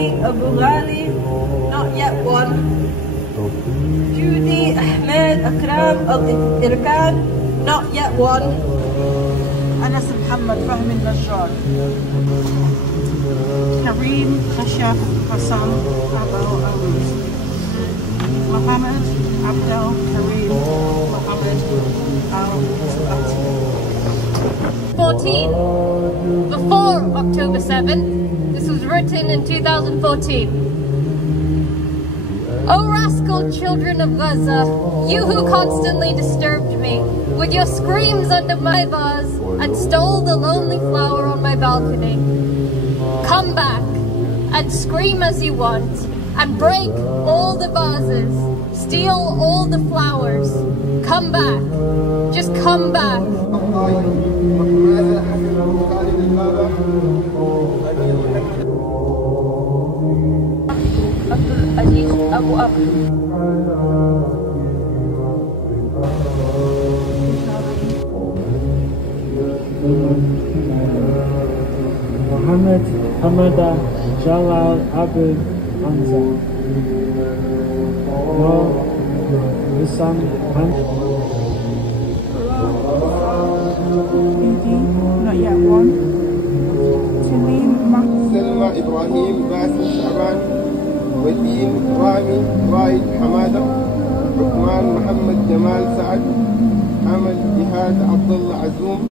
Abu Ghali, not yet one. Judy Ahmed Akram Al-Irkan, not yet one. أنس محمد فهمي النجار. كريم خشب حسام أبو أويس. Mohammed Abdel Karim Mohammed Al-Sabati. 14. Before October 7th, this was written in 2014. O rascal children of Gaza, you who constantly disturbed me with your screams under my vase and stole the lonely flower on my balcony. Come back and scream as you want and break all the vases, steal all the flowers. Come back, just come back. Aziz Abu Akr. Mohammed Hamada Jalal Abid Hamza. No Isam Not yet one. Talim Selma Ibrahim Basim Shaban Wadin Rami Raid Hamada Uthman Muhammad Jamal Saad Ahmed Jihad Abdullah Azoum